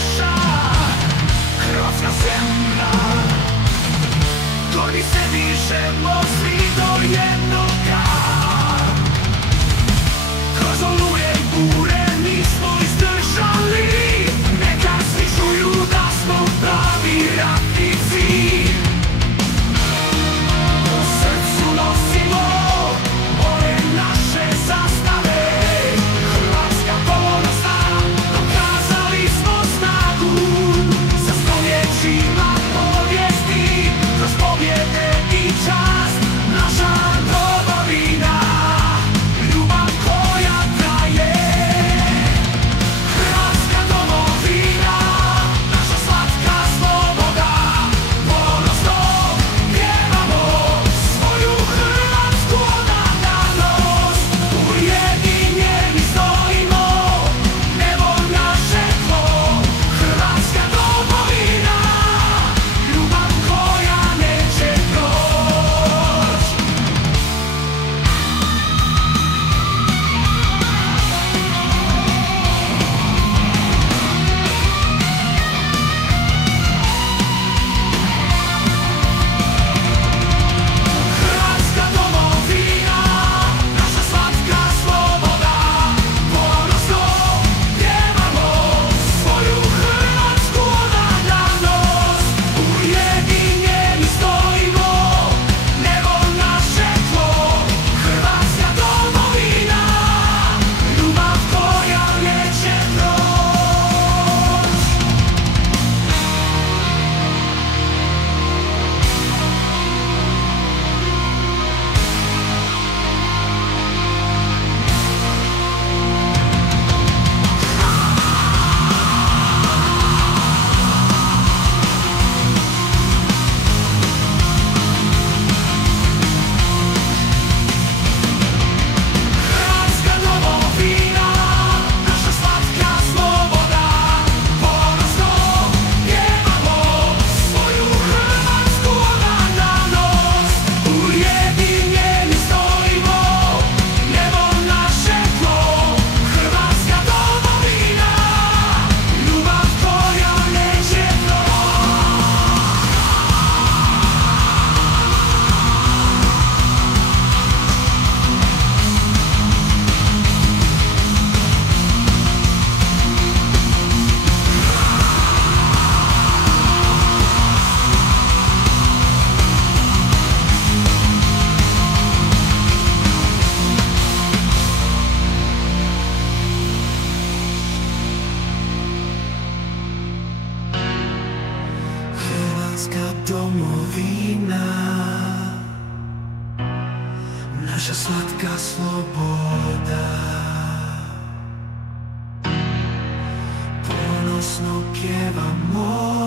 nasza hrvatska zemlja. Gordi se dižemo svi do jednoga. Kroz oluje i bure nismo izdržali. Neka svi čuju da smo pravi ratnici. U srcu nosimo ove naše zastave. Hrvatska ponosna, dokazali smo snagu. Za stoljećima povijesti, kroz pobjede i čast, naša domovina, ljubav koja traje. Hrvatska domovina, naša slatka sloboda, ponosno pjevamo svoju hrvatsku odanost. Ujedinjeni stojimo, nebo naše tlo. Hrvatska domovina, ljubav koja neće proć'. Hrvatska domovina, naša slatka sloboda, ponosno pjevamo svoju hrvatsku odanost. Ujedinjeni stojimo, nebo naše tlo. Hrvatska domovina, ljubav koja neće proć'. Hrvatska domovina, naša slatka sloboda, ponosno pjevamo svoju hrvatsku odanost. Ujedinjeni stojimo, nebo naše tlo. Hrvatska domovina, ljubav koja neće Hrvatska domovina, naša slatka sloboda, ponosno pjevamo